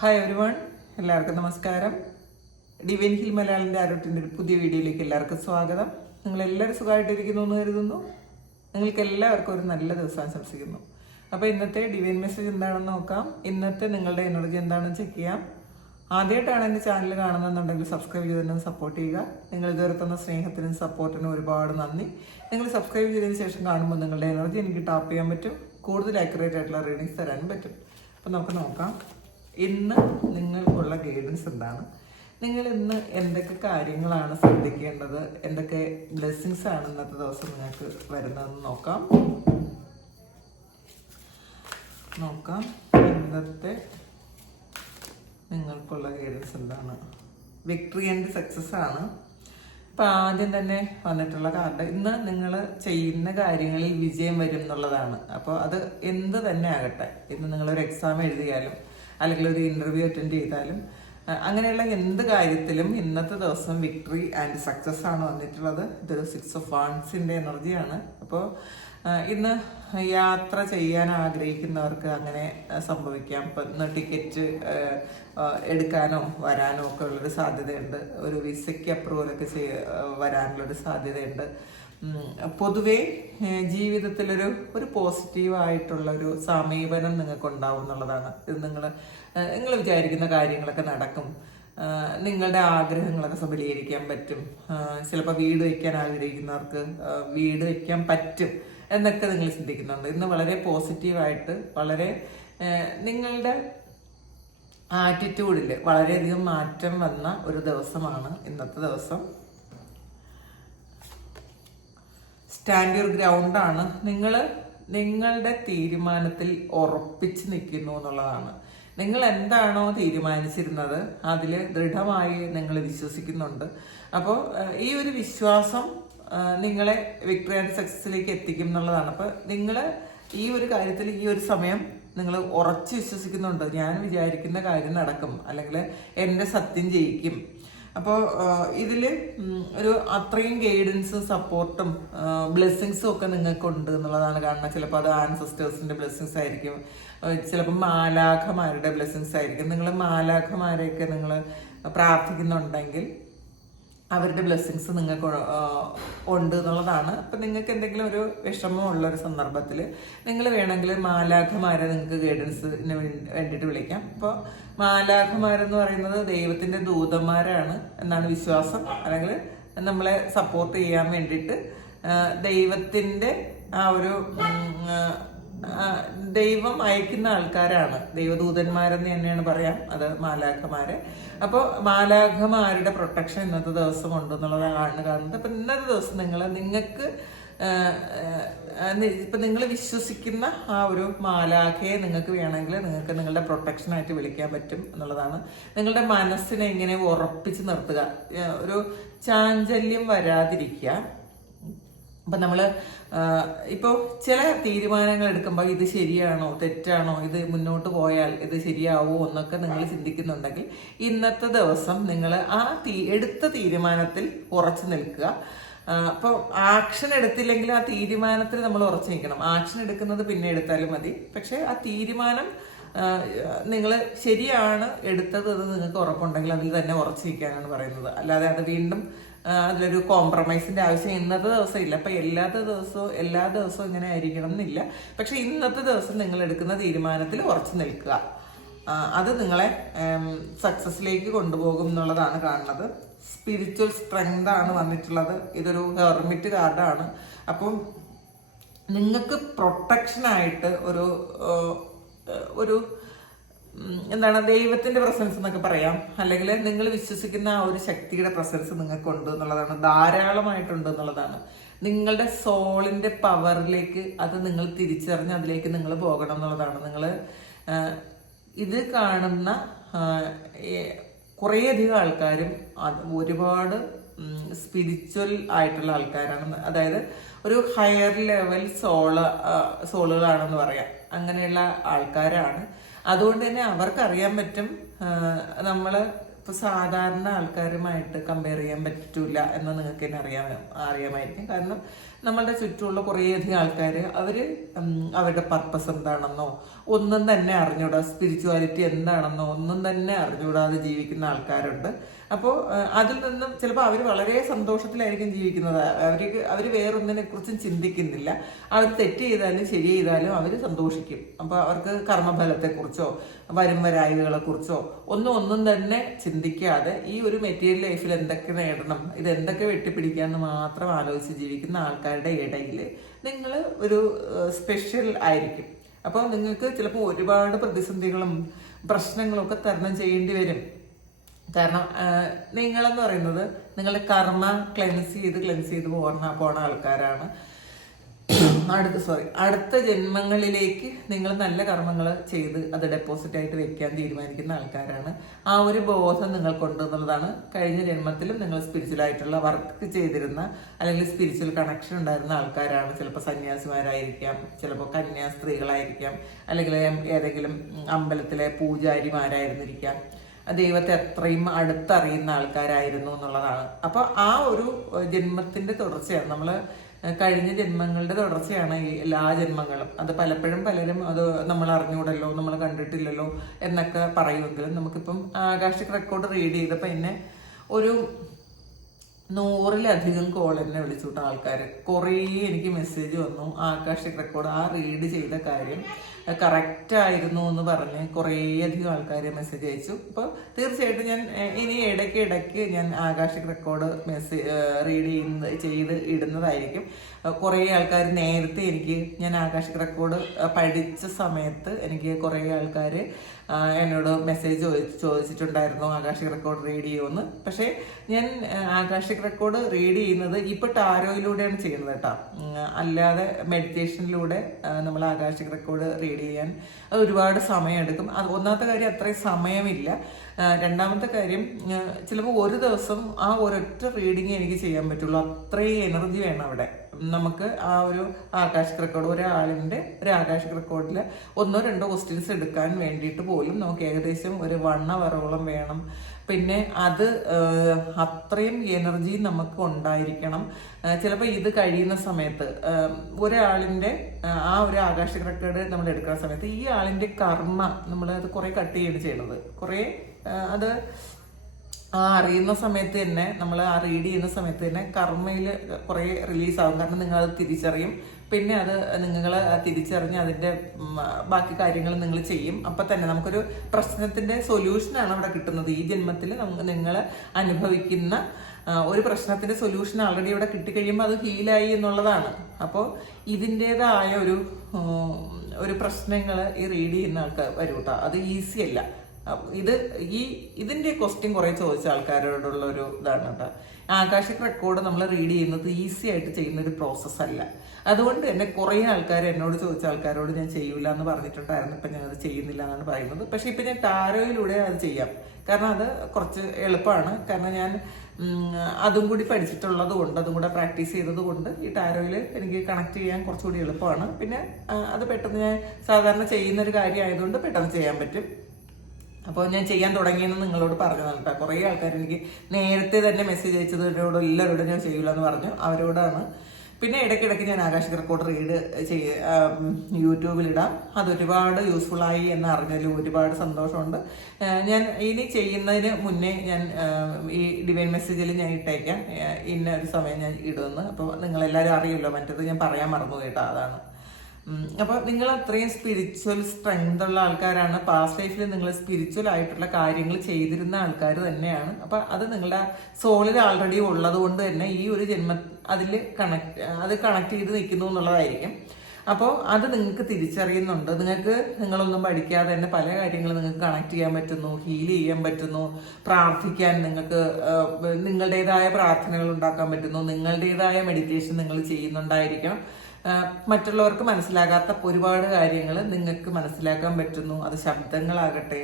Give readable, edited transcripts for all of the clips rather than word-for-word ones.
Hi everyone, എല്ലാവർക്കും നമസ്കാരം. Divine hill മലയാളിൻ്റെ ആരോട്ടിൻ്റെ ഒരു പുതിയ വീഡിയോയിലേക്ക് എല്ലാവർക്കും സ്വാഗതം. നിങ്ങളെല്ലാവരും സുഖമായിട്ടിരിക്കുന്നു എന്ന് കരുതുന്നു. നിങ്ങൾക്ക് എല്ലാവർക്കും ഒരു നല്ല ദിവസം ആശംസിക്കുന്നു. അപ്പോൾ ഇന്നത്തെ ഡിവൈൻ മെസ്സേജ് എന്താണെന്ന് നോക്കാം. ഇന്നത്തെ നിങ്ങളുടെ എനർജി എന്താണെന്ന് ചെക്ക് ചെയ്യാം. ആദ്യമായിട്ടാണ് എൻ്റെ ചാനൽ കാണുന്നതെന്നുണ്ടെങ്കിൽ സബ്സ്ക്രൈബ് ചെയ്ത് തന്നെ സപ്പോർട്ട് ചെയ്യുക. നിങ്ങൾ ഇതുവരെ തന്ന സ്നേഹത്തിനും സപ്പോർട്ടിനും ഒരുപാട് നന്ദി. നിങ്ങൾ സബ്സ്ക്രൈബ് ചെയ്തതിന് ശേഷം കാണുമ്പോൾ നിങ്ങളുടെ എനർജി എനിക്ക് ടാപ്പ് ചെയ്യാൻ പറ്റും, കൂടുതൽ ആക്യുറേറ്റ് ആയിട്ടുള്ള റീഡിങ്സ് തരാനും പറ്റും. അപ്പോൾ നമുക്ക് നോക്കാം ഇന്ന് നിങ്ങൾക്കുള്ള ഗൈഡൻസ് എന്താണ്, നിങ്ങൾ ഇന്ന് എന്തൊക്കെ കാര്യങ്ങളാണ് ശ്രദ്ധിക്കേണ്ടത്, എന്തൊക്കെ ബ്ലെസ്സിങ്സ് ആണ് ഇന്നത്തെ ദിവസം നിങ്ങൾക്ക് വരുന്നതെന്ന് നോക്കാം. ഇന്നത്തെ നിങ്ങൾക്കുള്ള ഗൈഡൻസ് എന്താണ്. വിക്ടറി ആൻഡ് സക്സസ് ആണ്. അപ്പം ആദ്യം തന്നെ വന്നിട്ടുള്ള കാർഡ്, ഇന്ന് നിങ്ങൾ ചെയ്യുന്ന കാര്യങ്ങളിൽ വിജയം വരും എന്നുള്ളതാണ്. അപ്പോൾ അത് എന്ത് തന്നെ ആകട്ടെ, ഇന്ന് നിങ്ങളൊരു എക്സാം എഴുതിയാലും അല്ലെങ്കിൽ ഒരു ഇൻ്റർവ്യൂ അറ്റൻഡ് ചെയ്താലും അങ്ങനെയുള്ള എന്ത് കാര്യത്തിലും ഇന്നത്തെ ദിവസം വിക്ടറി ആൻഡ് സക്സസ് ആണ് വന്നിട്ടുള്ളത്. ഇതൊരു 6 ഓഫ് വാൻഡ്സിൻ്റെ എനർജിയാണ്. അപ്പോൾ ഇന്ന് യാത്ര ചെയ്യാൻ ആഗ്രഹിക്കുന്നവർക്ക് അങ്ങനെ സംഭവിക്കാം. ഇപ്പം ഇന്ന് ടിക്കറ്റ് എടുക്കാനോ വരാനോ ഒക്കെ ഉള്ളൊരു സാധ്യതയുണ്ട്. ഒരു വിസയ്ക്ക് അപ്രൂവലൊക്കെ വരാനുള്ളൊരു സാധ്യതയുണ്ട്. പൊതുവേ ജീവിതത്തിലൊരു പോസിറ്റീവായിട്ടുള്ള ഒരു സമീപനം നിങ്ങൾക്ക് ഉണ്ടാവും എന്നുള്ളതാണ്. ഇത് നിങ്ങൾ വിചാരിക്കുന്ന കാര്യങ്ങളൊക്കെ നടക്കും. നിങ്ങളുടെ ആഗ്രഹങ്ങളൊക്കെ സബലീകരിക്കാൻ പറ്റും. ചിലപ്പോൾ വീട് വയ്ക്കാൻ ആഗ്രഹിക്കുന്നവർക്ക് വീട് വയ്ക്കാൻ പറ്റും എന്നൊക്കെ നിങ്ങൾ ചിന്തിക്കുന്നുണ്ട്. ഇന്ന് വളരെ പോസിറ്റീവായിട്ട്, വളരെ നിങ്ങളുടെ ആറ്റിറ്റ്യൂഡിൽ വളരെയധികം മാറ്റം വന്ന ഒരു ദിവസമാണ് ഇന്നത്തെ ദിവസം. സ്റ്റാൻഡ് യുവർ ഗ്രൗണ്ടാണ്. നിങ്ങളുടെ തീരുമാനത്തിൽ ഉറപ്പിച്ച് നിൽക്കുന്നു എന്നുള്ളതാണ്. നിങ്ങൾ എന്താണോ തീരുമാനിച്ചിരുന്നത് അതിൽ ദൃഢമായി നിങ്ങൾ വിശ്വസിക്കുന്നുണ്ട്. അപ്പോൾ ഈ ഒരു വിശ്വാസം നിങ്ങളെ വിക്ടറി ആൻഡ് സക്സസിലേക്ക് എത്തിക്കും എന്നുള്ളതാണ്. അപ്പോൾ നിങ്ങൾ ഈ ഒരു കാര്യത്തിൽ ഈ ഒരു സമയം നിങ്ങൾ ഉറച്ച് വിശ്വസിക്കുന്നുണ്ട്. ഞാൻ വിചാരിക്കുന്ന കാര്യം നടക്കും, അല്ലെങ്കിൽ എൻ്റെ സത്യം ജയിക്കും. അപ്പോൾ ഇതിൽ ഒരു അത്രയും ഗൈഡൻസും സപ്പോർട്ടും ബ്ലെസ്സിങ്സും ഒക്കെ നിങ്ങൾക്കുണ്ട് എന്നുള്ളതാണ് കാണുന്നത്. ചിലപ്പോൾ അത് ആൻസെസ്റ്റേഴ്സിൻ്റെ ബ്ലെസ്സിങ്സ് ആയിരിക്കും, ചിലപ്പോൾ മാലാഖമാരുടെ ബ്ലെസ്സിങ്സ് ആയിരിക്കും. നിങ്ങൾ മാലാഖമാരെയൊക്കെ നിങ്ങൾ പ്രാർത്ഥിക്കുന്നുണ്ടെങ്കിൽ അവരുടെ ബ്ലെസ്സിങ്സ് നിങ്ങൾക്ക് ഉണ്ട് എന്നുള്ളതാണ്. അപ്പം നിങ്ങൾക്ക് എന്തെങ്കിലും ഒരു വിഷമമുള്ളൊരു സന്ദർഭത്തിൽ നിങ്ങൾ വേണമെങ്കിൽ മാലാഖമാരെ നിങ്ങൾക്ക് ഗൈഡൻസിന് വേണ്ടിയിട്ട് വിളിക്കാം. അപ്പോൾ മാലാഖമാരെന്ന് പറയുന്നത് ദൈവത്തിൻ്റെ ദൂതന്മാരാണ് എന്നാണ് വിശ്വാസം. അല്ലെങ്കിൽ നമ്മളെ സപ്പോർട്ട് ചെയ്യാൻ വേണ്ടിയിട്ട് ദൈവത്തിൻ്റെ ആ ഒരു ദൈവം അയക്കുന്ന ആൾക്കാരാണ്. ദൈവദൂതന്മാരെന്ന് തന്നെയാണ് പറയാം അത് മാലാഖമാരെ. അപ്പോൾ മാലാഖമാരുടെ പ്രൊട്ടക്ഷൻ ഇന്നത്തെ ദിവസം ഉണ്ടെന്നുള്ളതാണ് കാണുന്നത്. അപ്പം ഇന്നത്തെ ദിവസം നിങ്ങൾക്ക് ഇപ്പം നിങ്ങൾ വിശ്വസിക്കുന്ന ആ ഒരു മാലാഖയെ നിങ്ങൾക്ക് വേണമെങ്കിൽ നിങ്ങൾക്ക് നിങ്ങളുടെ പ്രൊട്ടക്ഷനായിട്ട് വിളിക്കാൻ പറ്റും എന്നുള്ളതാണ്. നിങ്ങളുടെ മനസ്സിനെ ഇങ്ങനെ ഉറപ്പിച്ച് നിർത്തുക, ഒരു ചാഞ്ചല്യം വരാതിരിക്കുക. അപ്പം നമ്മൾ ഇപ്പോൾ ചില തീരുമാനങ്ങൾ എടുക്കുമ്പോൾ ഇത് ശരിയാണോ തെറ്റാണോ, ഇത് മുന്നോട്ട് പോയാൽ ഇത് ശരിയാവോ എന്നൊക്കെ നിങ്ങൾ ചിന്തിക്കുന്നുണ്ടെങ്കിൽ ഇന്നത്തെ ദിവസം നിങ്ങൾ ആ എടുത്ത തീരുമാനത്തിൽ ഉറച്ചു നിൽക്കുക. അപ്പോൾ ആക്ഷൻ എടുത്തില്ലെങ്കിൽ ആ തീരുമാനത്തിൽ നമ്മൾ ഉറച്ചു നിൽക്കണം. ആക്ഷൻ എടുക്കുന്നത് പിന്നെ എടുത്താലും മതി, പക്ഷേ ആ തീരുമാനം നിങ്ങൾ ശരിയാണ് എടുത്തത് എന്ന് നിങ്ങൾക്ക് ഉറപ്പുണ്ടെങ്കിൽ അതിൽ തന്നെ ഉറച്ചു നിൽക്കാനാണ് പറയുന്നത്. അല്ലാതെ അത് വീണ്ടും അതിലൊരു കോംപ്രമൈസിന്റെ ആവശ്യം ഇന്നത്തെ ദിവസം ഇല്ല. അപ്പം എല്ലാ ദിവസവും ഇങ്ങനെ ആയിരിക്കണം എന്നില്ല. പക്ഷെ ഇന്നത്തെ ദിവസം നിങ്ങൾ എടുക്കുന്ന തീരുമാനത്തിൽ ഉറച്ചു നിൽക്കുക. അത് നിങ്ങളെ സക്സസിലേക്ക് കൊണ്ടുപോകും എന്നുള്ളതാണ് കാണുന്നത്. സ്പിരിച്വൽ സ്ട്രെങ്ത് ആണ് വന്നിട്ടുള്ളത്. ഇതൊരു ഹെർമിറ്റ് കാർഡാണ്. അപ്പം നിങ്ങൾക്ക് പ്രൊട്ടക്ഷനായിട്ട് ഒരു എന്താണ് ദൈവത്തിന്റെ പ്രസൻസ് എന്നൊക്കെ പറയാം, അല്ലെങ്കിൽ നിങ്ങൾ വിശ്വസിക്കുന്ന ആ ഒരു ശക്തിയുടെ പ്രസൻസ് നിങ്ങൾക്കുണ്ട് എന്നുള്ളതാണ്, ധാരാളമായിട്ടുണ്ട് എന്നുള്ളതാണ്. നിങ്ങളുടെ സോളിന്റെ പവറിലേക്ക് അത് നിങ്ങൾ തിരിച്ചറിഞ്ഞ് അതിലേക്ക് നിങ്ങൾ പോകണം എന്നുള്ളതാണ്. നിങ്ങൾ ഇത് കാണുന്ന കുറേയധികം ആൾക്കാരും ഒരുപാട് സ്പിരിച്വൽ ആയിട്ടുള്ള ആൾക്കാരാണ്. അതായത് ഒരു ഹയർ ലെവൽ സോളുകളാണെന്ന് പറയാം. അങ്ങനെയുള്ള ആൾക്കാരാണ്. അതുകൊണ്ട് തന്നെ അവർക്കറിയാൻ പറ്റും നമ്മൾ ഇപ്പോൾ സാധാരണ ആൾക്കാരുമായിട്ട് കമ്പയർ ചെയ്യാൻ പറ്റൂല എന്ന് നിങ്ങൾക്ക് തന്നെ അറിയാമായിരിക്കും. കാരണം നമ്മളുടെ ചുറ്റുമുള്ള കുറേയധികം ആൾക്കാർ അവരുടെ പർപ്പസ് എന്താണെന്നോ ഒന്നും തന്നെ അറിഞ്ഞൂടാ, സ്പിരിച്വാലിറ്റി എന്താണെന്നോ ഒന്നും തന്നെ അറിഞ്ഞൂടാതെ ജീവിക്കുന്ന ആൾക്കാരുണ്ട്. അപ്പോൾ അതിൽ നിന്നും ചിലപ്പോൾ അവർ വളരെ സന്തോഷത്തിലായിരിക്കും ജീവിക്കുന്നത്. അവർ വേറൊന്നിനെ കുറിച്ചും ചിന്തിക്കുന്നില്ല. അവർ തെറ്റ് ചെയ്താലും ശരി ചെയ്താലും അവർ സന്തോഷിക്കും. അപ്പോൾ അവർക്ക് കർമ്മഫലത്തെക്കുറിച്ചോ വരും വരായികളെക്കുറിച്ചോ ഒന്നും തന്നെ ചിന്തിക്കാതെ ഈ ഒരു മെറ്റീരിയൽ ലൈഫിൽ എന്തൊക്കെ നേടണം, ഇത് എന്തൊക്കെ വെട്ടിപ്പിടിക്കാമെന്ന് മാത്രം ആലോചിച്ച് ജീവിക്കുന്ന ആൾക്കാരുടെ ഇടയിൽ നിങ്ങൾ ഒരു സ്പെഷ്യൽ ആയിരിക്കും. അപ്പോൾ നിങ്ങൾക്ക് ചിലപ്പോൾ ഒരുപാട് പ്രതിസന്ധികളും പ്രശ്നങ്ങളും ഒക്കെ തരണം ചെയ്യേണ്ടി വരും. കാരണം നിങ്ങളെന്ന് പറയുന്നത് നിങ്ങളുടെ കർമ്മ ക്ലെൻസ് ചെയ്ത് പോണ ആൾക്കാരാണ്. അടുത്ത ജന്മങ്ങളിലേക്ക് നിങ്ങൾ നല്ല കർമ്മങ്ങൾ ചെയ്ത് അത് ഡെപ്പോസിറ്റ് ആയിട്ട് വെക്കാൻ തീരുമാനിക്കുന്ന ആൾക്കാരാണ്. ആ ഒരു ബോധം നിങ്ങൾക്കുണ്ട് എന്നുള്ളതാണ്. കഴിഞ്ഞ ജന്മത്തിലും നിങ്ങൾ സ്പിരിച്വൽ ആയിട്ടുള്ള വർക്ക് ചെയ്തിരുന്ന അല്ലെങ്കിൽ സ്പിരിച്വൽ കണക്ഷൻ ഉണ്ടായിരുന്ന ആൾക്കാരാണ്. ചിലപ്പോൾ സന്യാസിമാരായിരിക്കാം, ചിലപ്പോൾ കന്യാസ്ത്രീകളായിരിക്കാം, അല്ലെങ്കിൽ ഏതെങ്കിലും അമ്പലത്തിലെ പൂജാരിമാരായിരുന്നിരിക്കാം. ദൈവത്തെ അത്രയും അടുത്തറിയുന്ന ആൾക്കാരായിരുന്നു എന്നുള്ളതാണ്. അപ്പോൾ ആ ഒരു ജന്മത്തിന്റെ തുടർച്ചയാണ്, നമ്മൾ കഴിഞ്ഞ ജന്മങ്ങളുടെ തുടർച്ചയാണ് ഈ എല്ലാ ജന്മങ്ങളും. അത് പലപ്പോഴും പലരും അത് നമ്മൾ അറിഞ്ഞൂടല്ലോ, നമ്മൾ കണ്ടിട്ടില്ലല്ലോ എന്നൊക്കെ പറയുമെങ്കിലും നമുക്കിപ്പം ആകാശിക് റെക്കോർഡ് റീഡ് ചെയ്തപ്പോൾ എന്നെ ഒരു 100-ലധികം കോൾ എന്നെ വിളിച്ചുവിട്ട ആൾക്കാർ കുറേ എനിക്ക് മെസ്സേജ് വന്നു. ആകാശിക് റെക്കോർഡ് ആ റീഡ് ചെയ്ത കാര്യം കറക്റ്റ് ആയിരുന്നു എന്ന് പറഞ്ഞ് കുറേയധികം ആൾക്കാർ മെസ്സേജ് അയച്ചു. അപ്പോൾ തീർച്ചയായിട്ടും ഞാൻ ഇനി ഇടയ്ക്ക് ഞാൻ ആകാശിക് റെക്കോർഡ് റീഡ് ചെയ്ത് ഇടുന്നതായിരിക്കും. കുറേ ആൾക്കാർ നേരത്തെ ഞാൻ ആകാശിക് റെക്കോർഡ് പഠിച്ച സമയത്ത് എനിക്ക് കുറേ ആൾക്കാർ എന്നോട് മെസ്സേജ് ചോദിച്ചിട്ടുണ്ടായിരുന്നു ആകാശിക് റെക്കോർഡ് റീഡ് ചെയ്യുമെന്ന്. പക്ഷേ ഞാൻ ആകാശിക് റെക്കോർഡ് റീഡ് ചെയ്യുന്നത് ഇപ്പോൾ ടാരോയിലൂടെയാണ് ചെയ്യുന്നത് കേട്ടോ. അല്ലാതെ മെഡിറ്റേഷനിലൂടെ നമ്മൾ ആകാശിക് റെക്കോർഡ് റീഡ് ചെയ്യാൻ അത് ഒരുപാട് സമയമെടുക്കും. അത് ഒന്നാമത്തെ കാര്യം, അത്രയും സമയമില്ല. രണ്ടാമത്തെ കാര്യം, ചിലപ്പോൾ ഒരു ദിവസം ആ ഒരൊറ്റ റീഡിങ് എനിക്ക് ചെയ്യാൻ പറ്റുള്ളൂ. അത്രയും എനർജി വേണം അവിടെ. നമുക്ക് ആ ഒരു ആകാശിക് റെക്കോർഡ് ഒരാളിൻ്റെ ഒരു ആകാശിക് റെക്കോർഡിൽ 1-2 ക്വസ്റ്റ്യൻസ് എടുക്കാൻ വേണ്ടിയിട്ട് പോലും നമുക്ക് ഏകദേശം ഒരു 1 അവറോളം വേണം. പിന്നെ അത് അത്രയും എനർജി നമുക്ക് ഉണ്ടായിരിക്കണം. ചിലപ്പോൾ ഇത് കഴിയുന്ന സമയത്ത് ഒരാളിൻ്റെ ആ ഒരു ആകാശിക് റെക്കോർഡ് നമ്മൾ എടുക്കുന്ന സമയത്ത് ഈ ആളിൻ്റെ കർമ്മ നമ്മൾ അത് കുറേ കട്ട് ചെയ്യുകയാണ് ചെയ്യുന്നത്. കുറേ അത് അറിയുന്ന സമയത്ത് തന്നെ, നമ്മൾ ആ റീഡ് ചെയ്യുന്ന സമയത്ത് തന്നെ കർമ്മയിൽ കുറേ റിലീസാകും. കാരണം നിങ്ങളത് തിരിച്ചറിയും. പിന്നെ അത് നിങ്ങൾ തിരിച്ചറിഞ്ഞ് അതിൻ്റെ ബാക്കി കാര്യങ്ങൾ നിങ്ങൾ ചെയ്യും. അപ്പം തന്നെ നമുക്കൊരു പ്രശ്നത്തിൻ്റെ സൊല്യൂഷനാണ് അവിടെ കിട്ടുന്നത്. ഈ ജന്മത്തിൽ നിങ്ങൾ അനുഭവിക്കുന്ന ഒരു പ്രശ്നത്തിൻ്റെ സൊല്യൂഷൻ ആൾറെഡി ഇവിടെ കിട്ടിക്കഴിയുമ്പോൾ അത് ഹീലായി എന്നുള്ളതാണ്. അപ്പോൾ ഇതിൻ്റേതായ ഒരു പ്രശ്നങ്ങൾ ഈ റീഡ് ചെയ്യുന്ന ആൾക്കാർ വരും കേട്ടോ. അത് ഈസി അല്ല. ഇതിന്റെ ക്വസ്റ്റ്യൻ കുറെ ചോദിച്ച ആൾക്കാരോടുള്ള ഒരു ഇതാണ് കേട്ടോ. ആകാശിക് റെക്കോർഡ് നമ്മൾ റീഡ് ചെയ്യുന്നത് ഈസി ആയിട്ട് ചെയ്യുന്ന ഒരു പ്രോസസ് അല്ല. അതുകൊണ്ട് തന്നെ കുറേ ആൾക്കാർ എന്നോട് ചോദിച്ച ആൾക്കാരോട് ഞാൻ ചെയ്യൂല എന്ന് പറഞ്ഞിട്ടുണ്ടായിരുന്നു. ഇപ്പം ഞാനത് ചെയ്യുന്നില്ല എന്നാണ് പറയുന്നത്. പക്ഷെ ഇപ്പം ഞാൻ ടാരോയിലൂടെ അത് ചെയ്യാം. കാരണം അത് കുറച്ച് എളുപ്പമാണ്. കാരണം ഞാൻ അതും കൂടി പഠിച്ചിട്ടുള്ളത് കൊണ്ട്, അതും കൂടെ പ്രാക്ടീസ് ചെയ്തത് കൊണ്ട് ഈ ടാരോയിൽ എനിക്ക് കണക്ട് ചെയ്യാൻ കുറച്ചുകൂടി എളുപ്പമാണ്. പിന്നെ അത് പെട്ടെന്ന് ഞാൻ സാധാരണ ചെയ്യുന്നൊരു കാര്യമായതുകൊണ്ട് പെട്ടെന്ന് ചെയ്യാൻ പറ്റും. അപ്പോൾ ഞാൻ ചെയ്യാൻ തുടങ്ങിയെന്ന് നിങ്ങളോട് പറഞ്ഞതാണ് കേട്ടോ. കുറേ ആൾക്കാർ എനിക്ക് നേരത്തെ തന്നെ മെസ്സേജ് അയച്ചതോട് എല്ലാവരോടും ഞാൻ ചെയ്യില്ല എന്ന് പറഞ്ഞു. അവരോടാണ്. പിന്നെ ഇടയ്ക്കിടയ്ക്ക് ഞാൻ ആകാശിക് റെക്കോർഡ് റീഡ് യൂട്യൂബിലിടാം. അത് ഒരുപാട് യൂസ്ഫുള്ളായി എന്ന് അറിഞ്ഞാലും ഒരുപാട് സന്തോഷമുണ്ട്. ഞാൻ ഇനി ചെയ്യുന്നതിന് മുന്നേ ഞാൻ ഈ ഡിവൈൻ മെസ്സേജിൽ ഞാൻ ഇട്ടേക്കാം ഇന്ന ഒരു സമയം ഞാൻ ഇടുമെന്ന്. അപ്പോൾ നിങ്ങളെല്ലാവരും അറിയുമല്ലോ. മറ്റത് ഞാൻ പറയാൻ മറന്നു കേട്ടോ. അതാണ്. അപ്പോൾ നിങ്ങൾ അത്രയും സ്പിരിച്വൽ സ്ട്രെങ്ത് ഉള്ള ആൾക്കാരാണ്. പാസ്റ്റ് ലൈഫിൽ നിങ്ങൾ സ്പിരിച്വൽ ആയിട്ടുള്ള കാര്യങ്ങൾ ചെയ്തിരുന്ന ആൾക്കാർ തന്നെയാണ്. അപ്പം അത് നിങ്ങളുടെ സോളിൽ ആൾറെഡി ഉള്ളത് കൊണ്ട് തന്നെ ഈ ഒരു ജന്മ അതിൽ കണക്ട് ചെയ്ത് നിൽക്കുന്നു എന്നുള്ളതായിരിക്കും. അപ്പോൾ അത് നിങ്ങൾക്ക് തിരിച്ചറിയുന്നുണ്ട്. നിങ്ങളൊന്നും പഠിക്കാതെ തന്നെ പല കാര്യങ്ങളും നിങ്ങൾക്ക് കണക്ട് ചെയ്യാൻ പറ്റുന്നു, ഹീൽ ചെയ്യാൻ പറ്റുന്നു, പ്രാർത്ഥിക്കാൻ നിങ്ങൾക്ക് നിങ്ങളുടേതായ പ്രാർത്ഥനകൾ ഉണ്ടാക്കാൻ പറ്റുന്നു, നിങ്ങളുടേതായ മെഡിറ്റേഷൻ നിങ്ങൾ ചെയ്യുന്നുണ്ടായിരിക്കണം. മറ്റുള്ളവർക്ക് മനസ്സിലാകാത്ത ഒരുപാട് കാര്യങ്ങൾ നിങ്ങൾക്ക് മനസ്സിലാക്കാൻ പറ്റുന്നു. അത് ശബ്ദങ്ങളാകട്ടെ,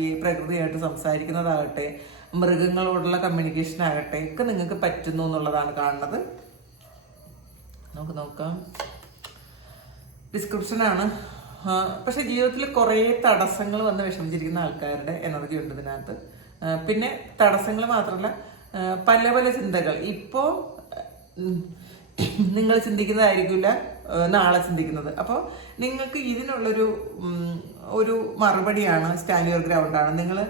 ഈ പ്രകൃതിയായിട്ട് സംസാരിക്കുന്നതാകട്ടെ, മൃഗങ്ങളോടുള്ള കമ്മ്യൂണിക്കേഷൻ ആകട്ടെ, ഒക്കെ നിങ്ങൾക്ക് പറ്റുന്നു എന്നുള്ളതാണ് കാണുന്നത്. നമുക്ക് നോക്കാം. ഡിസ്ക്രിപ്ഷനാണ്. പക്ഷെ ജീവിതത്തിൽ കുറേ തടസ്സങ്ങൾ വന്ന് വിഷമിച്ചിരിക്കുന്ന ആൾക്കാരുടെ എനർജി ഉണ്ട് ഇതിനകത്ത്. പിന്നെ തടസ്സങ്ങൾ മാത്രമല്ല, പല പല ചിന്തകൾ. നിങ്ങൾ ചിന്തിക്കുന്നതായിരിക്കില്ല നാളെ ചിന്തിക്കുന്നത്. അപ്പോൾ നിങ്ങൾക്ക് ഇതിനുള്ളൊരു ഒരു മറുപടിയാണ് സ്റ്റാൻഡ് യുവർ ഗ്രൗണ്ടാണ്. നിങ്ങൾ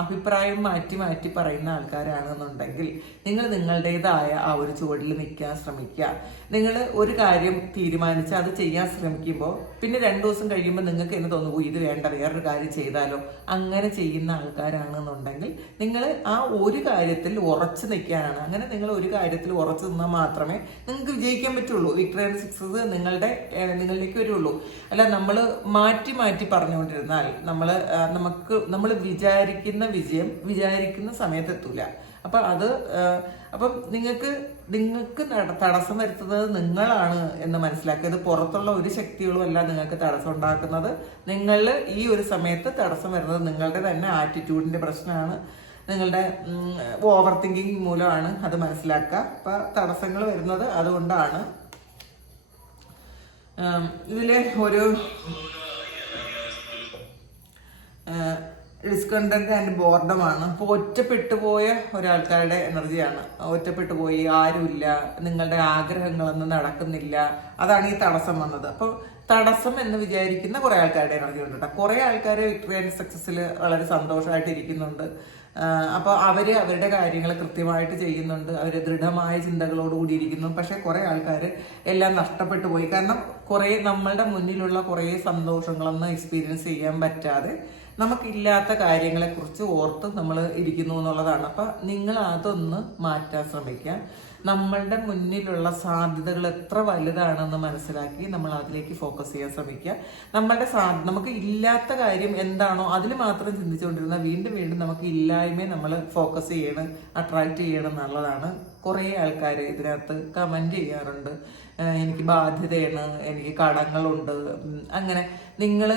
അഭിപ്രായം മാറ്റി മാറ്റി പറയുന്ന ആൾക്കാരാണെന്നുണ്ടെങ്കിൽ നിങ്ങൾ നിങ്ങളുടേതായ ആ ഒരു ചുവടിൽ നിൽക്കാൻ ശ്രമിക്കുക. നിങ്ങൾ ഒരു കാര്യം തീരുമാനിച്ച് അത് ചെയ്യാൻ ശ്രമിക്കുമ്പോൾ പിന്നെ 2 ദിവസം കഴിയുമ്പോൾ നിങ്ങൾക്ക് എന്ന് തോന്നുന്നു ഇത് വേണ്ട, വേറൊരു കാര്യം ചെയ്താലോ, അങ്ങനെ ചെയ്യുന്ന ആൾക്കാരാണെന്നുണ്ടെങ്കിൽ നിങ്ങൾ ആ ഒരു കാര്യത്തിൽ ഉറച്ചു നിൽക്കാനാണ്. അങ്ങനെ നിങ്ങൾ ഒരു കാര്യത്തിൽ ഉറച്ചു നിന്നാൽ മാത്രമേ നിങ്ങൾക്ക് വിജയിക്കാൻ പറ്റുള്ളൂ. വിക്ടറി ആൻഡ് സക്സസ് നിങ്ങളിലേക്ക് വരുള്ളൂ. അല്ല നമ്മൾ മാറ്റി മാറ്റി പറഞ്ഞുകൊണ്ടിരുന്നാൽ നമ്മൾ വിചാരിക്കുന്ന വിജയം വിചാരിക്കുന്ന സമയത്ത് എത്തൂല. അപ്പം നിങ്ങൾക്ക് തടസ്സം വരുത്തുന്നത് നിങ്ങളാണ് എന്ന് മനസ്സിലാക്കിയത്. പുറത്തുള്ള ഒരു ശക്തികളും അല്ല നിങ്ങൾക്ക് തടസ്സം ഉണ്ടാക്കുന്നത്. നിങ്ങൾ ഈ ഒരു സമയത്ത് തടസ്സം വരുന്നത് നിങ്ങളുടെ തന്നെ ആറ്റിറ്റ്യൂഡിന്റെ പ്രശ്നമാണ്, നിങ്ങളുടെ ഓവർ തിങ്കിങ് മൂലമാണ്. അത് മനസ്സിലാക്കുക. അപ്പൊ തടസ്സങ്ങൾ വരുന്നത് അതുകൊണ്ടാണ്. ഇതിലെ ഒരു ഡിസ്കണ്ടന്റ് ആൻഡ് ബോർഡമാണ്. അപ്പോൾ ഒറ്റപ്പെട്ടു പോയ ഒരാൾക്കാരുടെ എനർജിയാണ്. ഒറ്റപ്പെട്ടു പോയി, ആരുമില്ല, നിങ്ങളുടെ ആഗ്രഹങ്ങളൊന്നും നടക്കുന്നില്ല, അതാണ് ഈ തടസ്സം വന്നത്. അപ്പോൾ തടസ്സം എന്ന് വിചാരിക്കുന്ന കുറെ ആൾക്കാരുടെ എനർജി ഉണ്ട് കേട്ടോ. കുറെ ആൾക്കാർ വിക്ടറി ആൻഡ് സക്സസിൽ വളരെ സന്തോഷമായിട്ട് ഇരിക്കുന്നുണ്ട്. അപ്പോൾ അവരുടെ കാര്യങ്ങൾ കൃത്യമായിട്ട് ചെയ്യുന്നുണ്ട്. അവർ ദൃഢമായ ചിന്തകളോടുകൂടി ഇരിക്കുന്നു. പക്ഷെ കുറെ ആൾക്കാർ എല്ലാം നഷ്ടപ്പെട്ടു പോയി. കാരണം നമ്മളുടെ മുന്നിലുള്ള കുറേ സന്തോഷങ്ങളൊന്നും എക്സ്പീരിയൻസ് ചെയ്യാൻ പറ്റാതെ നമുക്കില്ലാത്ത കാര്യങ്ങളെക്കുറിച്ച് ഓർത്ത് നമ്മൾ ഇരിക്കുന്നു എന്നുള്ളതാണ്. അപ്പം നിങ്ങൾ അതൊന്ന് മാറ്റാൻ ശ്രമിക്കുക. നമ്മളുടെ മുന്നിലുള്ള സാധ്യതകൾ എത്ര വലുതാണെന്ന് മനസ്സിലാക്കി നമ്മൾ അതിലേക്ക് ഫോക്കസ് ചെയ്യാൻ ശ്രമിക്കുക. നമുക്ക് ഇല്ലാത്ത കാര്യം എന്താണോ അതിൽ മാത്രം ചിന്തിച്ചുകൊണ്ടിരുന്ന വീണ്ടും വീണ്ടും നമുക്ക് ഇല്ലായ്മയെ നമ്മൾ ഫോക്കസ് ചെയ്യണം, അട്രാക്ട് ചെയ്യണം എന്നുള്ളതാണ്. കുറേ ആൾക്കാർ ഇതിനകത്ത് കമൻറ്റ് ചെയ്യാറുണ്ട്, എനിക്ക് ബാധ്യതയാണ്, എനിക്ക് കടങ്ങളുണ്ട്. അങ്ങനെ നിങ്ങൾ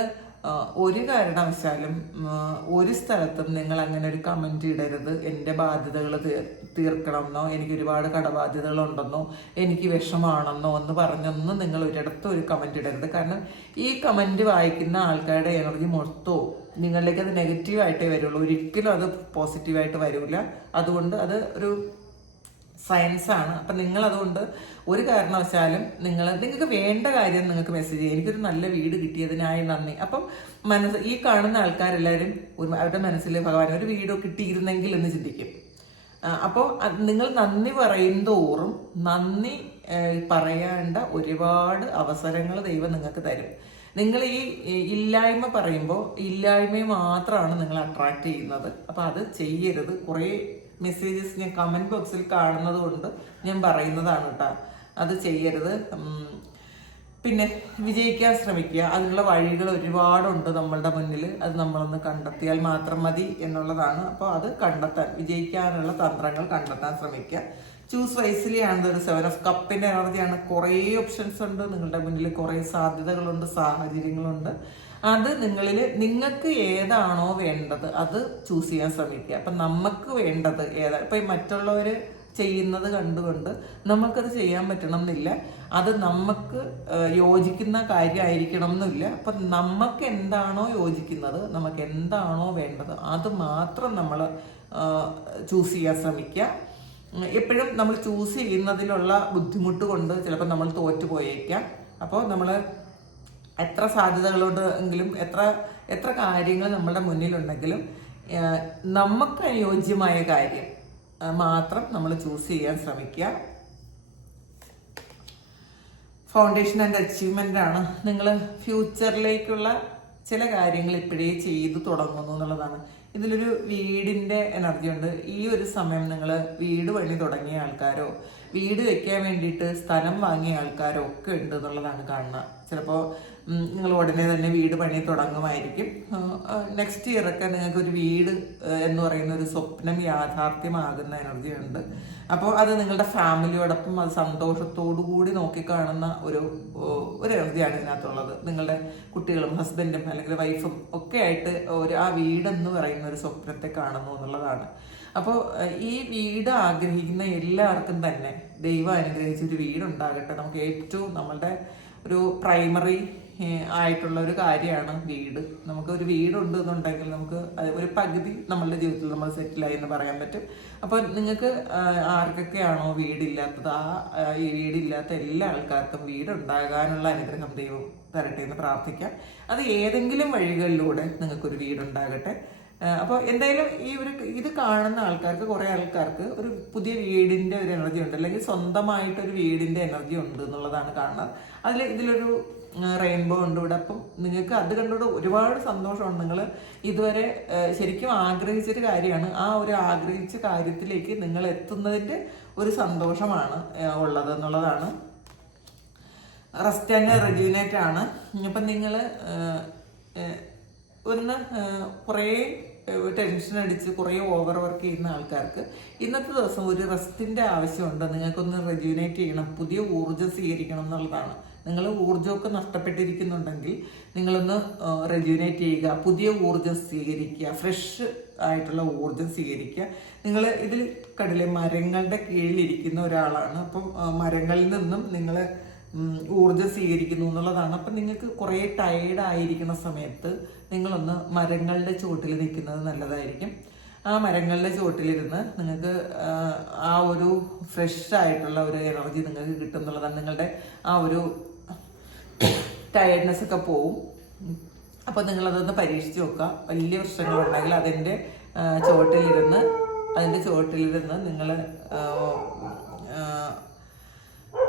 ഒരു കാരണവശാലും ഒരു സ്ഥലത്തും നിങ്ങൾ അങ്ങനെ ഒരു കമൻറ്റ് ഇടരുത്. എൻ്റെ ബാധ്യതകൾ തീർക്കണമെന്നോ, എനിക്ക് ഒരുപാട് കടബാധ്യതകളുണ്ടെന്നോ, എനിക്ക് വിഷമാണെന്നോ എന്ന് പറഞ്ഞൊന്നും നിങ്ങൾ ഒരിടത്തും ഒരു കമൻറ്റ് ഇടരുത്. കാരണം ഈ കമൻറ്റ് വായിക്കുന്ന ആൾക്കാരുടെ എനർജി മൊത്തവും നിങ്ങളിലേക്ക് അത് നെഗറ്റീവായിട്ടേ വരുള്ളൂ. ഒരിക്കലും അത് പോസിറ്റീവായിട്ട് വരില്ല. അതുകൊണ്ട് അത് ഒരു സയൻസാണ്. അപ്പം നിങ്ങൾ അതുകൊണ്ട് ഒരു കാരണവശാലും നിങ്ങൾക്ക് വേണ്ട കാര്യം നിങ്ങൾക്ക് മെസ്സേജ് ചെയ്യും. എനിക്കൊരു നല്ല വീട് കിട്ടിയതിനായി നന്ദി. അപ്പം ഈ കാണുന്ന ആൾക്കാരെല്ലാവരും അവരുടെ മനസ്സിൽ ഭഗവാൻ ഒരു വീട് കിട്ടിയിരുന്നെങ്കിൽ എന്ന് ചിന്തിക്കും. അപ്പോൾ നിങ്ങൾ നന്ദി പറയുന്തോറും നന്ദി പറയേണ്ട ഒരുപാട് അവസരങ്ങൾ ദൈവം നിങ്ങൾക്ക് തരും. നിങ്ങൾ ഈ ഇല്ലായ്മ പറയുമ്പോൾ ഇല്ലായ്മയെ മാത്രമാണ് നിങ്ങൾ അട്രാക്ട് ചെയ്യുന്നത്. അപ്പം അത് ചെയ്യരുത്. കുറേ മെസ്സേജസ് ഞാൻ കമൻറ്റ് ബോക്സിൽ കാണുന്നത് കൊണ്ട് ഞാൻ പറയുന്നതാണ് കേട്ടോ. അത് ചെയ്യരുത്. പിന്നെ വിജയിക്കാൻ ശ്രമിക്കുക. അതിനുള്ള വഴികൾ ഒരുപാടുണ്ട് നമ്മളുടെ മുന്നിൽ. അത് നമ്മളൊന്ന് കണ്ടെത്തിയാൽ മാത്രം മതി എന്നുള്ളതാണ്. അപ്പോൾ അത് വിജയിക്കാനുള്ള തന്ത്രങ്ങൾ കണ്ടെത്താൻ ശ്രമിക്കുക. ചൂസ് വൈസ്ലി ആണ്. ഒരു 7 ഓഫ് കപ്പിന്റെ എനർജിയാണ്. കുറേ ഓപ്ഷൻസ് ഉണ്ട് നിങ്ങളുടെ മുന്നിൽ, കുറേ സാധ്യതകളുണ്ട്, സാഹചര്യങ്ങളുണ്ട്. അത് നിങ്ങൾക്ക് ഏതാണോ വേണ്ടത് അത് ചൂസ് ചെയ്യാൻ ശ്രമിക്കുക. അപ്പം നമുക്ക് വേണ്ടത് ഇപ്പം മറ്റുള്ളവർ ചെയ്യുന്നത് കണ്ടുകൊണ്ട് നമുക്കത് ചെയ്യാൻ പറ്റണം എന്നില്ല. അത് നമുക്ക് യോജിക്കുന്ന കാര്യമായിരിക്കണം എന്നില്ല. അപ്പം നമുക്ക് എന്താണോ യോജിക്കുന്നത്, നമുക്ക് എന്താണോ വേണ്ടത് അത് മാത്രം നമ്മൾ ചൂസ് ചെയ്യാൻ ശ്രമിക്കുക. എപ്പോഴും നമ്മൾ ചൂസ് ചെയ്യുന്നതിലുള്ള ബുദ്ധിമുട്ട് കൊണ്ട് ചിലപ്പോൾ നമ്മൾ തോറ്റുപോയേക്കാം. അപ്പോൾ നമ്മൾ എത്ര സാധ്യതകളുണ്ട് എങ്കിലും എത്ര കാര്യങ്ങൾ നമ്മളുടെ മുന്നിലുണ്ടെങ്കിലും നമുക്ക് അനുയോജ്യമായ കാര്യം മാത്രം നമ്മൾ ചൂസ് ചെയ്യാൻ ശ്രമിക്കുക. ഫൗണ്ടേഷൻ ആൻഡ് അച്ചീവ്മെൻ്റ് ആണ്. നിങ്ങൾ ഫ്യൂച്ചറിലേക്കുള്ള ചില കാര്യങ്ങൾ ഇപ്പോഴേ ചെയ്തു തുടങ്ങുന്നു എന്നുള്ളതാണ്. ഇതിലൊരു വീടിൻ്റെ എനർജി ഉണ്ട്. ഈ ഒരു സമയം നിങ്ങൾ വീട് പണി തുടങ്ങിയ ആൾക്കാരോ വീട് വെക്കാൻ വേണ്ടിയിട്ട് സ്ഥലം വാങ്ങിയ ആൾക്കാരോ ഒക്കെ ഉണ്ട് എന്നുള്ളതാണ് കാണുന്നത്. ചിലപ്പോൾ നിങ്ങൾ ഉടനെ തന്നെ വീട് പണി തുടങ്ങുമായിരിക്കും. നെക്സ്റ്റ് ഇയറൊക്കെ നിങ്ങൾക്ക് ഒരു വീട് എന്ന് പറയുന്ന ഒരു സ്വപ്നം യാഥാർത്ഥ്യമാകുന്ന എനർജി ഉണ്ട്. അപ്പോൾ അത് നിങ്ങളുടെ ഫാമിലിയോടൊപ്പം അത് സന്തോഷത്തോടു കൂടി നോക്കിക്കാണുന്ന ഒരു എനർജിയാണ് ഇതിനകത്തുള്ളത്. നിങ്ങളുടെ കുട്ടികളും ഹസ്ബൻഡും അല്ലെങ്കിൽ വൈഫും ഒക്കെ ആയിട്ട് ആ വീടെന്ന് പറയുന്ന ഒരു സ്വപ്നത്തെ കാണുന്നു എന്നുള്ളതാണ്. അപ്പോൾ ഈ വീട് ആഗ്രഹിക്കുന്ന എല്ലാവർക്കും തന്നെ ദൈവം അനുഗ്രഹിച്ചൊരു വീടുണ്ടാകട്ടെ. നമുക്ക് ഏറ്റവും നമ്മളുടെ ഒരു പ്രൈമറി ആയിട്ടുള്ള ഒരു കാര്യമാണ് വീട്. നമുക്ക് ഒരു വീടുണ്ട് എന്നുണ്ടെങ്കിൽ നമുക്ക് ഒരു പകുതി നമ്മളുടെ ജീവിതത്തിൽ നമ്മൾ സെറ്റിലായി എന്ന് പറയാൻ പറ്റും. അപ്പോൾ നിങ്ങൾക്ക് ആർക്കൊക്കെയാണോ വീടില്ലാത്തത്, ഈ വീടില്ലാത്ത എല്ലാ ആൾക്കാർക്കും വീടുണ്ടാകാനുള്ള അനുഗ്രഹം ദൈവം തരട്ടെ എന്ന് പ്രാർത്ഥിക്കാം. അത് ഏതെങ്കിലും വഴികളിലൂടെ നിങ്ങൾക്കൊരു വീടുണ്ടാകട്ടെ. അപ്പോൾ എന്തായാലും ഇത് കാണുന്ന ആൾക്കാർക്ക്, കുറേ ആൾക്കാർക്ക് ഒരു പുതിയ വീടിന്റെ ഒരു എനർജി ഉണ്ട്, അല്ലെങ്കിൽ സ്വന്തമായിട്ടൊരു വീടിന്റെ എനർജി ഉണ്ട് എന്നുള്ളതാണ് കാണുന്നത്. ഇതിലൊരു റെയിൻബോ ഉണ്ട് ഇവിടെ. അപ്പം നിങ്ങൾക്ക് അത് കണ്ടുകൊണ്ട് ഒരുപാട് സന്തോഷമാണ്. നിങ്ങൾ ഇതുവരെ ശരിക്കും ആഗ്രഹിച്ചൊരു കാര്യമാണ്. ആ ഒരു ആഗ്രഹിച്ച കാര്യത്തിലേക്ക് നിങ്ങൾ എത്തുന്നതിന്റെ ഒരു സന്തോഷമാണ് ഉള്ളത് എന്നുള്ളതാണ്. റെസ്റ്റ് ആൻഡ് റെജുവിനേറ്റ് ആണ്. അപ്പം നിങ്ങൾ ഒന്ന് കുറേ ടെൻഷൻ അടിച്ച് കുറേ ഓവർ വർക്ക് ചെയ്യുന്ന ആൾക്കാർക്ക് ഇന്നത്തെ ദിവസം ഒരു റെസ്റ്റിന്റെ ആവശ്യമുണ്ട്. നിങ്ങൾക്കൊന്ന് റെജുവിനേറ്റ് ചെയ്യണം, പുതിയ ഊർജ്ജം സ്വീകരിക്കണം എന്നുള്ളതാണ്. നിങ്ങൾ ഊർജ്ജമൊക്കെ നഷ്ടപ്പെട്ടിരിക്കുന്നുണ്ടെങ്കിൽ നിങ്ങളൊന്ന് റെജുവിനേറ്റ് ചെയ്യുക, പുതിയ ഊർജ്ജം സ്വീകരിക്കുക, ഫ്രഷ് ആയിട്ടുള്ള ഊർജ്ജം സ്വീകരിക്കുക. നിങ്ങൾ ഇതിൽ കണ്ടില്ലേ, മരങ്ങളുടെ കീഴിലിരിക്കുന്ന ഒരാളാണ്. അപ്പം മരങ്ങളിൽ നിന്നും നിങ്ങൾ ഊർജ്ജം സ്വീകരിക്കുന്നു എന്നുള്ളതാണ്. അപ്പം നിങ്ങൾക്ക് കുറേ ടയേർഡ് ആയിരിക്കുന്ന സമയത്ത് നിങ്ങളൊന്ന് മരങ്ങളുടെ ചുവട്ടിൽ നിൽക്കുന്നത് നല്ലതായിരിക്കും. ആ മരങ്ങളുടെ ചുവട്ടിലിരുന്ന് നിങ്ങൾക്ക് ആ ഒരു ഫ്രഷ് ആയിട്ടുള്ള ഒരു എനർജി നിങ്ങൾക്ക് കിട്ടും എന്നുള്ളതാണ്. നിങ്ങളുടെ ആ ഒരു ടയർഡ്നെസ് ഒക്കെ പോവും. അപ്പോൾ നിങ്ങളതൊന്ന് പരീക്ഷിച്ച് നോക്കുക. വലിയ പ്രശ്നങ്ങളുണ്ടെങ്കിൽ അതിൻ്റെ ചുവട്ടിലിരുന്ന്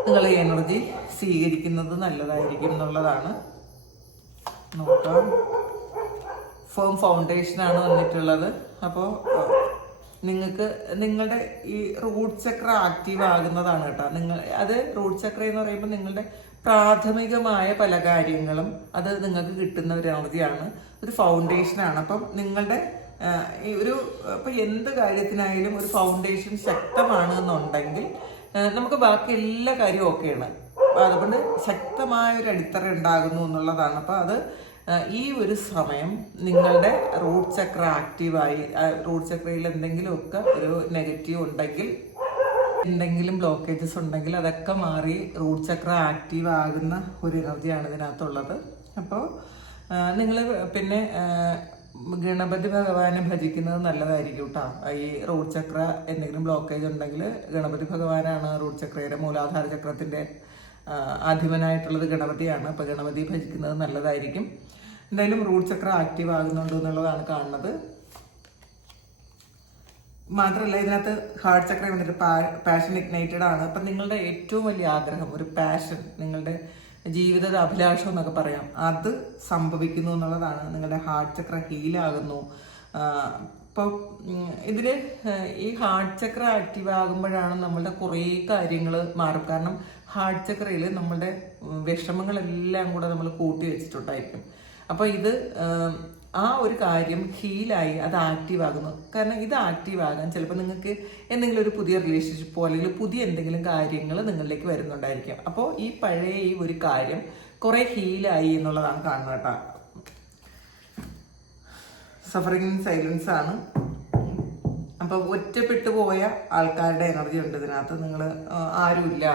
നിങ്ങൾ എനർജി സ്വീകരിക്കുന്നത് നല്ലതായിരിക്കും എന്നുള്ളതാണ്. നോക്കാം. ഫേം ഫൗണ്ടേഷനാണ് വന്നിട്ടുള്ളത്. അപ്പോൾ നിങ്ങൾക്ക് നിങ്ങളുടെ ഈ റൂട്ട് ചക്ര ആക്റ്റീവ് ആകുന്നതാണ് കേട്ടോ. റൂട്ട് ചക്ര എന്ന് പറയുമ്പോൾ നിങ്ങളുടെ പ്രാഥമികമായ പല കാര്യങ്ങളും അത് നിങ്ങൾക്ക് കിട്ടുന്ന ഒരു എനർജിയാണ്, ഒരു ഫൗണ്ടേഷനാണ്. അപ്പം നിങ്ങളുടെ ഇപ്പം എന്ത് കാര്യത്തിനായാലും ഒരു ഫൗണ്ടേഷൻ ശക്തമാണ് എന്നുണ്ടെങ്കിൽ നമുക്ക് ബാക്കി എല്ലാ കാര്യവും ഓക്കെയാണ്. അതുകൊണ്ട് ശക്തമായ ഒരു അടിത്തറ ഉണ്ടാകുന്നു എന്നുള്ളതാണ്. അപ്പോൾ അത് ഈ ഒരു സമയം നിങ്ങളുടെ റൂട്ട് ചക്ര ആക്റ്റീവായി, റൂട്ട് ചക്രയിൽ എന്തെങ്കിലുമൊക്കെ ഒരു നെഗറ്റീവ് ഉണ്ടെങ്കിൽ, എന്തെങ്കിലും ബ്ലോക്കേജസ് ഉണ്ടെങ്കിൽ അതൊക്കെ മാറി റൂട്ട് ചക്ര ആക്റ്റീവ് ആകുന്ന ഒരു എനർജിയാണ് ഇതിനകത്തുള്ളത്. അപ്പോൾ നിങ്ങൾ പിന്നെ ഗണപതി ഭഗവാനെ ഭജിക്കുന്നത് നല്ലതായിരിക്കും കേട്ടോ. ഈ റൂട്ട് ചക്ര എന്തെങ്കിലും ബ്ലോക്കേജ് ഉണ്ടെങ്കിൽ ഗണപതി ഭഗവാനാണ് റൂട്ട് ചക്രയുടെ മൂലാധാര ചക്രത്തിന്റെ ആധിപനായിട്ടുള്ളത് ഗണപതിയാണ്. അപ്പോൾ ഗണപതി ഭജിക്കുന്നത് നല്ലതായിരിക്കും. എന്തായാലും റൂട്ട് ചക്ര ആക്റ്റീവ് ആകുന്നുണ്ട് എന്നുള്ളതാണ് കാണുന്നത്. മാത്രമല്ല ഇതിനകത്ത് ഹാർട്ട് ചക്ര വന്നിട്ട് പാഷൻ ഇഗ്നൈറ്റഡ് ആണ്. അപ്പം നിങ്ങളുടെ ഏറ്റവും വലിയ ആഗ്രഹം, ഒരു പാഷൻ, നിങ്ങളുടെ ജീവിത അഭിലാഷം എന്നൊക്കെ പറയാം, അത് സംഭവിക്കുന്നു എന്നുള്ളതാണ്. നിങ്ങളുടെ ഹാർട്ട് ചക്ര ഹീലാകുന്നു. ഇപ്പോൾ ഈ ഹാർട്ട് ചക്ര ആക്റ്റീവ് ആകുമ്പോഴാണ് നമ്മളുടെ കുറേ കാര്യങ്ങൾ മാറും. കാരണം ഹാർട്ട് ചക്രയിൽ നമ്മളുടെ വിഷമങ്ങളെല്ലാം കൂടെ നമ്മൾ കൂട്ടി വെച്ചിട്ടുണ്ടായിരിക്കും. അപ്പോൾ ആ ഒരു കാര്യം ഹീലായി അത് ആക്റ്റീവ് ആകുന്നു. കാരണം ഇത് ആക്റ്റീവ് ആകാൻ ചിലപ്പോൾ നിങ്ങൾക്ക് എന്തെങ്കിലും ഒരു പുതിയ റിലേഷൻഷിപ്പോ അല്ലെങ്കിൽ പുതിയ എന്തെങ്കിലും കാര്യങ്ങൾ നിങ്ങളിലേക്ക് വരുന്നുണ്ടായിരിക്കും. അപ്പോൾ ഈ പഴയ ഒരു കാര്യം കുറെ ഹീലായി എന്നുള്ളതാണ് കാണുന്നത് കേട്ടോ. സഫറിങ് ഇൻ സൈലൻസ് ആണ്. അപ്പോൾ ഒറ്റപ്പെട്ടു പോയ ആൾക്കാരുടെ എനർജി ഉണ്ട് ഇതിനകത്ത്. നിങ്ങൾ ആരുമില്ല.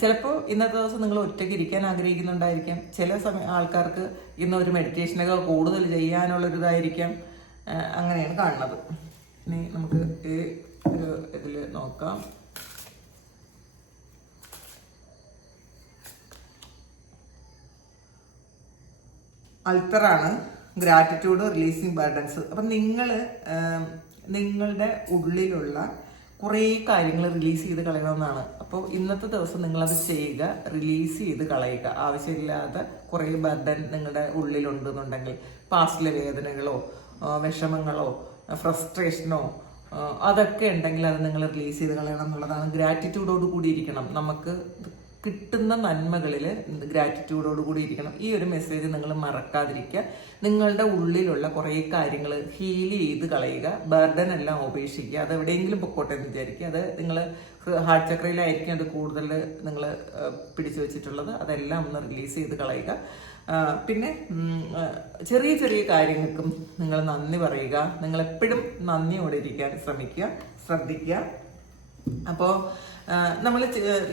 ചിലപ്പോൾ ഇന്നത്തെ ദിവസം നിങ്ങൾ ഒറ്റയ്ക്ക് ഇരിക്കാൻ ആഗ്രഹിക്കുന്നുണ്ടായിരിക്കാം. ചില ആൾക്കാർക്ക് ഇന്ന് ഒരു മെഡിറ്റേഷനൊക്കെ കൂടുതൽ ചെയ്യാനുള്ളൊരിതായിരിക്കാം. അങ്ങനെയാണ് കാണുന്നത്. ഇനി നമുക്ക് ഒരു ഇതിൽ നോക്കാം. അൾത്തറാണ് ഗ്രാറ്റിറ്റ്യൂഡ് റിലീസിങ് ബർഡൻസ്. അപ്പം നിങ്ങളുടെ ഉള്ളിലുള്ള കുറേ കാര്യങ്ങൾ റിലീസ് ചെയ്ത് കളയണമെന്നാണ്. അപ്പോൾ ഇന്നത്തെ ദിവസം നിങ്ങളത് ചെയ്യുക, റിലീസ് ചെയ്ത് കളയുക. ആവശ്യമില്ലാതെ കുറേ ബർഡൻ നിങ്ങളുടെ ഉള്ളിലുണ്ടെന്നുണ്ടെങ്കിൽ, പാസ്റ്റിലെ വേദനകളോ വിഷമങ്ങളോ ഫ്രസ്ട്രേഷനോ അതൊക്കെ ഉണ്ടെങ്കിൽ അത് നിങ്ങൾ റിലീസ് ചെയ്ത് കളയണം എന്നുള്ളതാണ്. ഗ്രാറ്റിറ്റ്യൂഡോട് കൂടി ഇരിക്കണം. നമുക്ക് കിട്ടുന്ന നന്മകളിൽ ഗ്രാറ്റിറ്റ്യൂഡോട് കൂടി ഇരിക്കണം. ഈ ഒരു മെസ്സേജ് നിങ്ങൾ മറക്കാതിരിക്കുക. നിങ്ങളുടെ ഉള്ളിലുള്ള കുറേ കാര്യങ്ങൾ ഹീൽ ചെയ്ത് കളയുക. ബർഡൻ എല്ലാം ഉപേക്ഷിക്കുക. അത് എവിടെയെങ്കിലും പൊക്കോട്ടെ എന്ന് വിചാരിക്കുക. അത് നിങ്ങൾ ഹാർട്ട് ചക്രയിലായിരിക്കും അത് കൂടുതൽ നിങ്ങൾ പിടിച്ചു വെച്ചിട്ടുള്ളത്. അതെല്ലാം ഒന്ന് റിലീസ് ചെയ്ത് കളയുക. പിന്നെ ചെറിയ ചെറിയ കാര്യങ്ങൾക്കും നിങ്ങൾ നന്ദി പറയുക. നിങ്ങളെപ്പോഴും നന്ദിയോടെ ഇരിക്കാൻ ശ്രദ്ധിക്കുക. അപ്പോൾ നമ്മൾ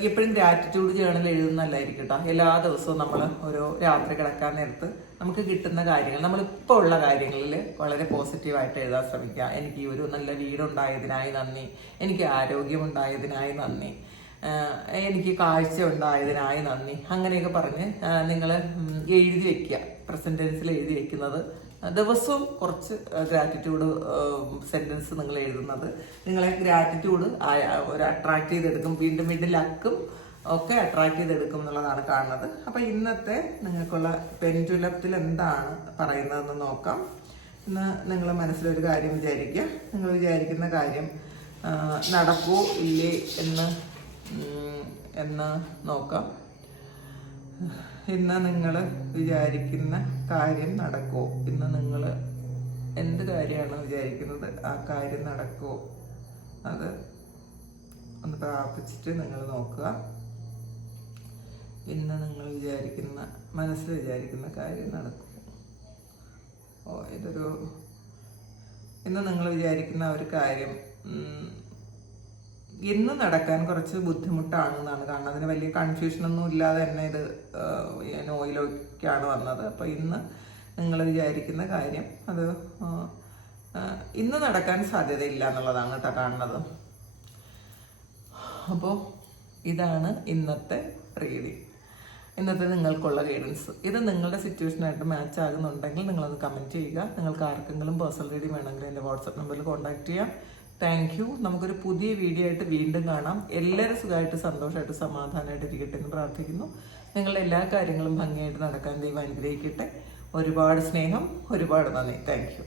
എപ്പോഴും ഗ്രാറ്റിറ്റ്യൂഡ് ജേണൽ എഴുതുന്നതല്ലായിരിക്കും കേട്ടോ. എല്ലാ ദിവസവും നമ്മൾ ഒരു രാത്രി കിടക്കാൻ നേരത്ത് നമുക്ക് കിട്ടുന്ന കാര്യങ്ങൾ, നമ്മളിപ്പോൾ ഉള്ള കാര്യങ്ങളിൽ വളരെ പോസിറ്റീവായിട്ട് എഴുതാൻ ശ്രമിക്കുക. എനിക്ക് ഈ ഒരു നല്ല വീടുണ്ടായതിനായി നന്ദി, എനിക്ക് ആരോഗ്യമുണ്ടായതിനായി നന്ദി, എനിക്ക് കാഴ്ച ഉണ്ടായതിനായി നന്ദി, അങ്ങനെയൊക്കെ പറഞ്ഞ് നിങ്ങൾ എഴുതി വെക്കുക. പ്രസന്റ് ടെൻസിൽ എഴുതി വെക്കുന്നത് ദിവസവും കുറച്ച് ഗ്രാറ്റിറ്റ്യൂഡ് സെന്റൻസ് നിങ്ങൾ എഴുതുന്നത് നിങ്ങളെ ഗ്രാറ്റിറ്റ്യൂഡ് ഒരു അട്രാക്ട് ചെയ്തെടുക്കും. വീണ്ടും വീണ്ടും ലക്കും ഒക്കെ അട്രാക്ട് ചെയ്തെടുക്കും എന്നുള്ളതാണ് കാണുന്നത്. അപ്പം ഇന്നത്തെ നിങ്ങൾക്കുള്ള പെൻഡുലത്തിൽ എന്താണ് പറയുന്നതെന്ന് നോക്കാം. ഇന്ന് നിങ്ങൾ മനസ്സിലൊരു കാര്യം വിചാരിക്കുക. നിങ്ങൾ വിചാരിക്കുന്ന കാര്യം നടക്കൂ ഇല്ലേ എന്ന് നോക്കാം. ഇന്ന് നിങ്ങൾ വിചാരിക്കുന്ന കാര്യം നടക്കുമോ? ഇന്ന് നിങ്ങൾ എന്ത് കാര്യമാണ് വിചാരിക്കുന്നത് ആ കാര്യം നടക്കുമോ? അത് ഒന്ന് പ്രാർത്ഥിച്ചിട്ട് നിങ്ങൾ നോക്കുക. ഇന്ന് നിങ്ങൾ മനസ്സിൽ വിചാരിക്കുന്ന കാര്യം നടക്കുമോ? ഇന്ന് നിങ്ങൾ വിചാരിക്കുന്ന ഒരു കാര്യം ഇന്ന് നടക്കാൻ കുറച്ച് ബുദ്ധിമുട്ടാണെന്നാണ് കാണുന്നത്. അതിന് വലിയ കൺഫ്യൂഷനൊന്നും ഇല്ലാതെ തന്നെ ഇത് നോയിലേക്കാണ് വന്നത്. അപ്പോൾ ഇന്ന് നിങ്ങൾ വിചാരിക്കുന്ന കാര്യം അത് ഇന്ന് നടക്കാൻ സാധ്യതയില്ല എന്നുള്ളതാണ് കേട്ടോ കാണുന്നത്. അപ്പോൾ ഇതാണ് ഇന്നത്തെ റീഡിങ്, ഇന്നത്തെ നിങ്ങൾക്കുള്ള ഗൈഡൻസ്. ഇത് നിങ്ങളുടെ സിറ്റുവേഷനായിട്ട് മാച്ച് ആകുന്നുണ്ടെങ്കിൽ നിങ്ങളത് കമൻറ്റ് ചെയ്യുക. നിങ്ങൾക്ക് ആർക്കെങ്കിലും പേഴ്സണൽ റീഡിങ് വേണമെങ്കിൽ എൻ്റെ വാട്സപ്പ് നമ്പറിൽ കോൺടാക്ട് ചെയ്യാം. Thank you. നമുക്കൊരു പുതിയ വീഡിയോ ആയിട്ട് വീണ്ടും കാണാം. എല്ലാവരും സുഖമായിട്ട് സന്തോഷമായിട്ട് സമാധാനമായിട്ട് ഇരിക്കട്ടെ എന്ന് പ്രാർത്ഥിക്കുന്നു. നിങ്ങളുടെ എല്ലാ കാര്യങ്ങളും ഭംഗിയായിട്ട് നടക്കാൻ ദൈവം അനുഗ്രഹിക്കട്ടെ. ഒരുപാട് സ്നേഹം, ഒരുപാട് നന്ദി. Thank you.